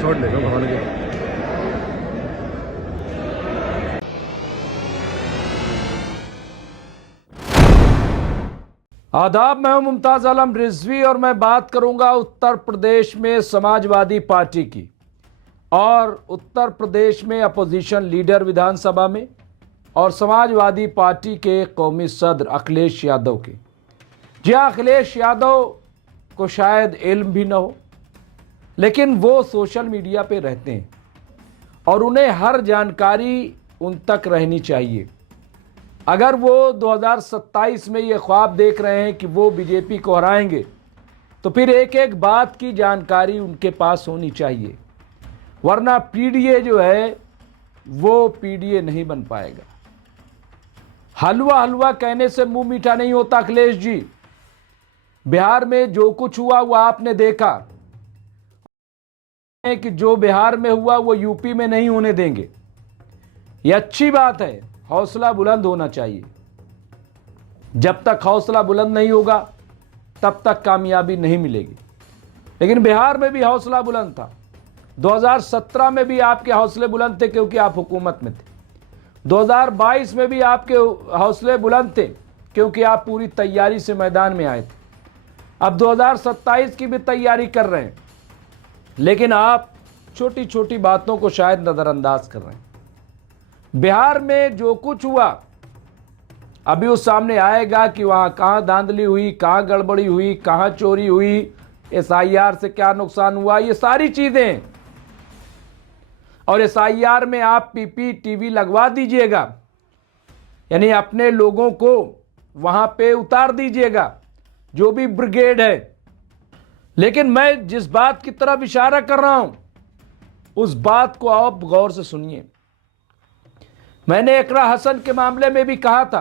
छोड़ लेगा भगवान के। आदाब, मैं हूं मुमताज आलम रिजवी और मैं बात करूंगा उत्तर प्रदेश में समाजवादी पार्टी की और उत्तर प्रदेश में अपोजिशन लीडर विधानसभा में और समाजवादी पार्टी के कौमी सदर अखिलेश यादव के। जी हाँ, अखिलेश यादव को शायद इल्म भी न हो, लेकिन वो सोशल मीडिया पे रहते हैं और उन्हें हर जानकारी उन तक रहनी चाहिए। अगर वो 2027 में ये ख्वाब देख रहे हैं कि वो बीजेपी को हराएंगे, तो फिर एक एक बात की जानकारी उनके पास होनी चाहिए, वरना पीडीए जो है वो पीडीए नहीं बन पाएगा। हलवा हलवा कहने से मुंह मीठा नहीं होता अखिलेश जी। बिहार में जो कुछ हुआ वो आपने देखा कि जो बिहार में हुआ वो यूपी में नहीं होने देंगे। ये अच्छी बात है, हौसला बुलंद होना चाहिए। जब तक हौसला बुलंद नहीं होगा तब तक कामयाबी नहीं मिलेगी। लेकिन बिहार में भी हौसला बुलंद था, 2017 में भी आपके हौसले बुलंद थे क्योंकि आप हुकूमत में थे, 2022 में भी आपके हौसले बुलंद थे क्योंकि आप पूरी तैयारी से मैदान में आए थे। अब 2027 की भी तैयारी कर रहे हैं, लेकिन आप छोटी छोटी बातों को शायद नज़रअंदाज कर रहे हैं। बिहार में जो कुछ हुआ अभी उस सामने आएगा कि वहाँ कहाँ धांधली हुई, कहाँ गड़बड़ी हुई, कहाँ चोरी हुई, एसआईआर से क्या नुकसान हुआ, ये सारी चीज़ें। और एसआईआर में आप पीपीटीवी लगवा दीजिएगा, यानी अपने लोगों को वहाँ पे उतार दीजिएगा, जो भी ब्रिगेड है। लेकिन मैं जिस बात की तरफ इशारा कर रहा हूँ उस बात को आप गौर से सुनिए। मैंने इकरा हसन के मामले में भी कहा था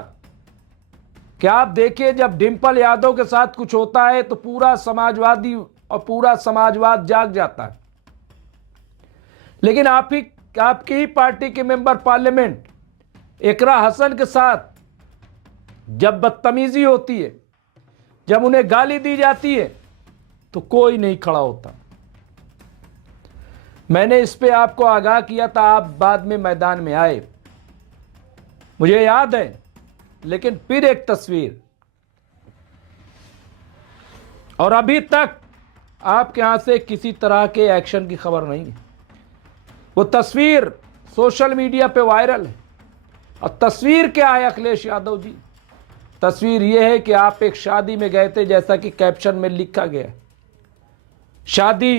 कि आप देखिए, जब डिंपल यादव के साथ कुछ होता है तो पूरा समाजवादी और पूरा समाजवाद जाग जाता है। लेकिन आपकी ही पार्टी के मेंबर पार्लियामेंट इकरा हसन के साथ जब बदतमीजी होती है, जब उन्हें गाली दी जाती है, तो कोई नहीं खड़ा होता। मैंने इस पे आपको आगाह किया था, आप बाद में मैदान में आए, मुझे याद है। लेकिन फिर एक तस्वीर, और अभी तक आपके यहां से किसी तरह के एक्शन की खबर नहीं है। वो तस्वीर सोशल मीडिया पे वायरल है। और तस्वीर क्या है अखिलेश यादव जी? तस्वीर यह है कि आप एक शादी में गए थे, जैसा कि कैप्शन में लिखा गया है। शादी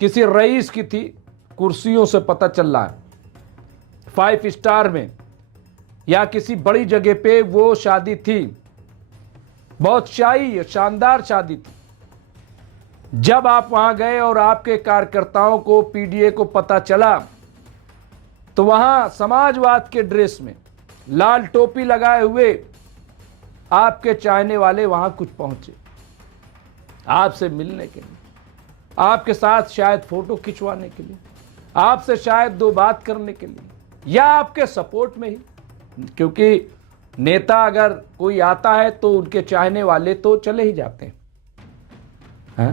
किसी रईस की थी, कुर्सियों से पता चल रहा है, 5 स्टार में या किसी बड़ी जगह पे वो शादी थी, बहुत शाही शानदार शादी थी। जब आप वहां गए और आपके कार्यकर्ताओं को, पीडीए को पता चला, तो वहां समाजवाद के ड्रेस में लाल टोपी लगाए हुए आपके चाहने वाले वहां कुछ पहुंचे आपसे मिलने के लिए, आपके साथ शायद फोटो खिंचवाने के लिए, आपसे शायद 2 बात करने के लिए, या आपके सपोर्ट में ही। क्योंकि नेता अगर कोई आता है तो उनके चाहने वाले तो चले ही जाते हैं।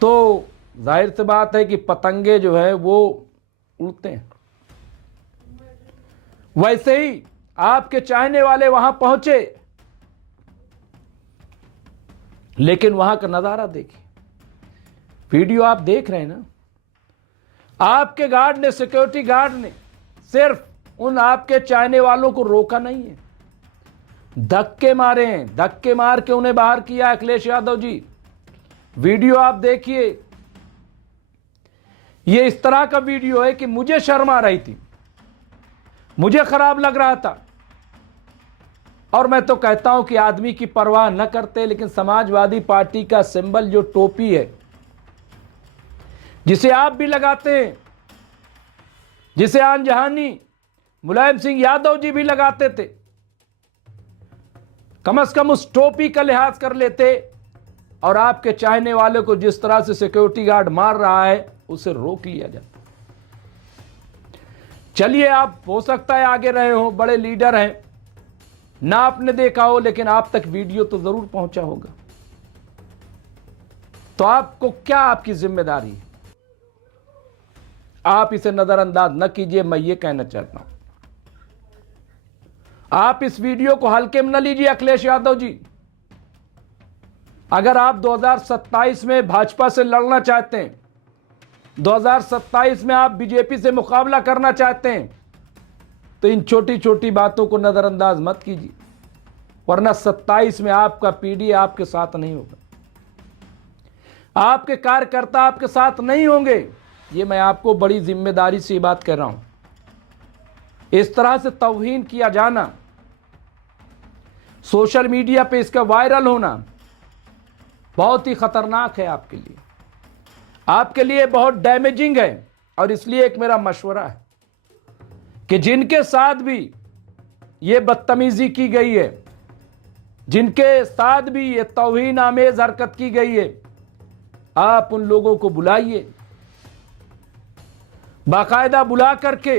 तो जाहिर सी बात है कि पतंगे जो है वो उड़ते हैं। वैसे ही आपके चाहने वाले वहां पहुंचे, लेकिन वहां का नजारा देखिए, वीडियो आप देख रहे हैं ना। आपके गार्ड ने, सिक्योरिटी गार्ड ने सिर्फ उन आपके चाहने वालों को रोका नहीं है, धक्के मारे हैं, धक्के मार के उन्हें बाहर किया। अखिलेश यादव जी, वीडियो आप देखिए। ये इस तरह का वीडियो है कि मुझे शर्म आ रही थी, मुझे खराब लग रहा था। और मैं तो कहता हूं कि आदमी की परवाह न करते, लेकिन समाजवादी पार्टी का सिंबल जो टोपी है, जिसे आप भी लगाते हैं, जिसे आन जहानी मुलायम सिंह यादव जी भी लगाते थे, कम से कम उस टोपी का लिहाज कर लेते और आपके चाहने वाले को जिस तरह से सिक्योरिटी गार्ड मार रहा है उसे रोक लिया जाता। चलिए, आप हो सकता है आगे रहे हो, बड़े लीडर हैं, ना आपने देखा हो, लेकिन आप तक वीडियो तो जरूर पहुंचा होगा। तो आपको क्या आपकी जिम्मेदारी है? आप इसे नजरअंदाज न कीजिए, मैं ये कहना चाहता हूं। आप इस वीडियो को हल्के में न लीजिए अखिलेश यादव जी। अगर आप 2027 में भाजपा से लड़ना चाहते हैं, 2027 में आप बीजेपी से मुकाबला करना चाहते हैं, तो इन छोटी छोटी बातों को नजरअंदाज मत कीजिए, वरना 27 में आपका पीडी आपके साथ नहीं होगा, आपके कार्यकर्ता आपके साथ नहीं होंगे। ये मैं आपको बड़ी जिम्मेदारी से बात कर रहा हूं। इस तरह से तौहीन किया जाना, सोशल मीडिया पे इसका वायरल होना बहुत ही खतरनाक है आपके लिए बहुत डैमेजिंग है। और इसलिए एक मेरा मशवरा है कि जिनके साथ भी ये बदतमीजी की गई है, जिनके साथ भी ये तौहीन आमेज हरकत की गई है, आप उन लोगों को बुलाइए, बाकायदा बुला करके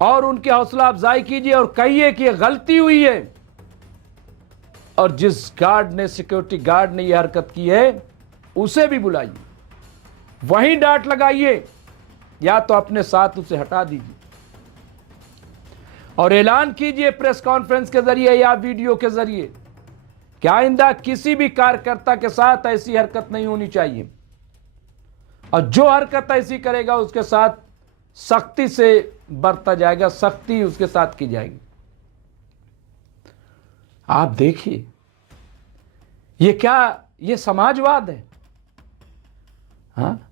और उनकी हौसला अफजाई कीजिए और कहिए कि ये गलती हुई है। और जिस गार्ड ने, सिक्योरिटी गार्ड ने यह हरकत की है, उसे भी बुलाइए, वहीं डांट लगाइए, या तो अपने साथ उसे हटा दीजिए और ऐलान कीजिए प्रेस कॉन्फ्रेंस के जरिए या वीडियो के जरिए कि आइंदा किसी भी कार्यकर्ता के साथ ऐसी हरकत नहीं होनी चाहिए, और जो हरकत ऐसी करेगा उसके साथ सख्ती से बरता जाएगा, सख्ती उसके साथ की जाएगी। आप देखिए, ये क्या, ये समाजवाद है? हाँ,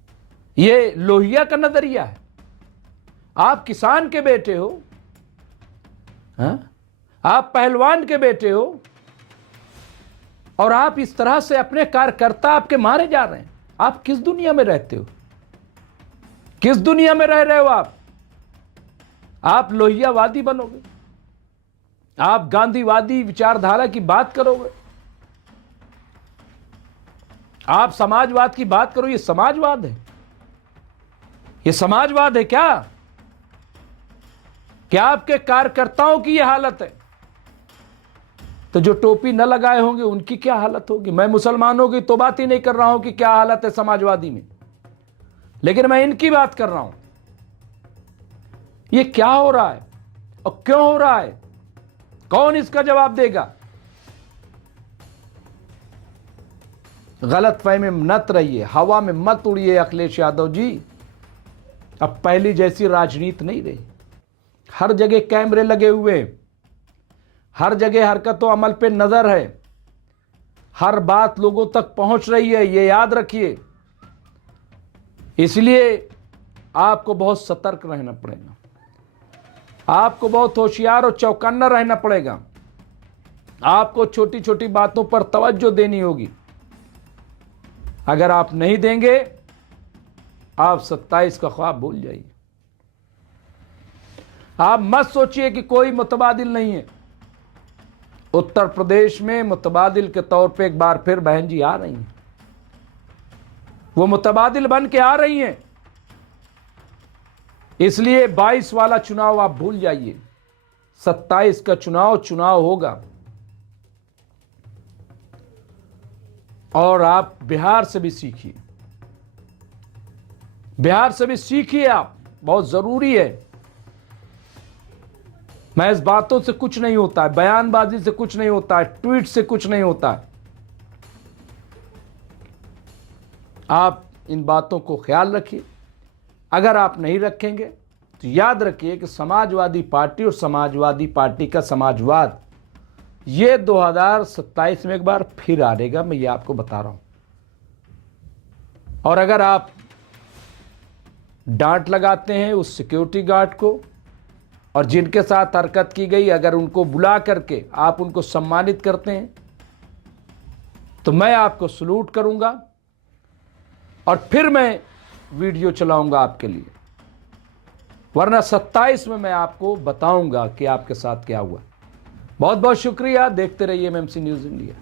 ये लोहिया का नजरिया है? आप किसान के बेटे हो, हाँ? आप पहलवान के बेटे हो, और आप इस तरह से अपने कार्यकर्ता आपके मारे जा रहे हैं। आप किस दुनिया में रहते हो? किस दुनिया में रह रहे हो आप? आप लोहियावादी बनोगे, आप गांधीवादी विचारधारा की बात करोगे, आप समाजवाद की बात करो। ये समाजवाद है? ये समाजवाद है क्या? क्या आपके कार्यकर्ताओं की यह हालत है? तो जो टोपी न लगाए होंगे उनकी क्या हालत होगी? मैं मुसलमानों की तो बात ही नहीं कर रहा हूं कि क्या हालत है समाजवादी में, लेकिन मैं इनकी बात कर रहा हूं। ये क्या हो रहा है और क्यों हो रहा है? कौन इसका जवाब देगा? गलतफहमी में मत रहिए, हवा में मत उड़िए अखिलेश यादव जी। अब पहली जैसी राजनीति नहीं रही। हर जगह कैमरे लगे हुए, हर जगह हरकतों अमल पे नजर है, हर बात लोगों तक पहुंच रही है, ये याद रखिए। इसलिए आपको बहुत सतर्क रहना पड़ेगा, आपको बहुत होशियार और चौकन्ना रहना पड़ेगा। आपको छोटी छोटी बातों पर तवज्जो देनी होगी। अगर आप नहीं देंगे, आप 27 का ख्वाब भूल जाइए। आप मत सोचिए कि कोई मुतबादिल नहीं है। उत्तर प्रदेश में मुतबादिल के तौर पे एक बार फिर बहन जी आ रही हैं, वो मुतबादिल बन के आ रही हैं। इसलिए 22 वाला चुनाव आप भूल जाइए, 27 का चुनाव होगा। और आप बिहार से भी सीखिए, बिहार से भी सीखिए, आप, बहुत जरूरी है। महज बातों से कुछ नहीं होता है, बयानबाजी से कुछ नहीं होता है, ट्वीट से कुछ नहीं होता है। आप इन बातों को ख्याल रखिए। अगर आप नहीं रखेंगे तो याद रखिए कि समाजवादी पार्टी और समाजवादी पार्टी का समाजवाद ये 2027 में एक बार फिर आएगा, मैं ये आपको बता रहा हूं। और अगर आप डांट लगाते हैं उस सिक्योरिटी गार्ड को, और जिनके साथ हरकत की गई, अगर उनको बुला करके आप उनको सम्मानित करते हैं, तो मैं आपको सलूट करूंगा और फिर मैं वीडियो चलाऊंगा आपके लिए। वरना 27 में मैं आपको बताऊंगा कि आपके साथ क्या हुआ। बहुत बहुत शुक्रिया। देखते रहिए एमएमसी न्यूज़ इंडिया।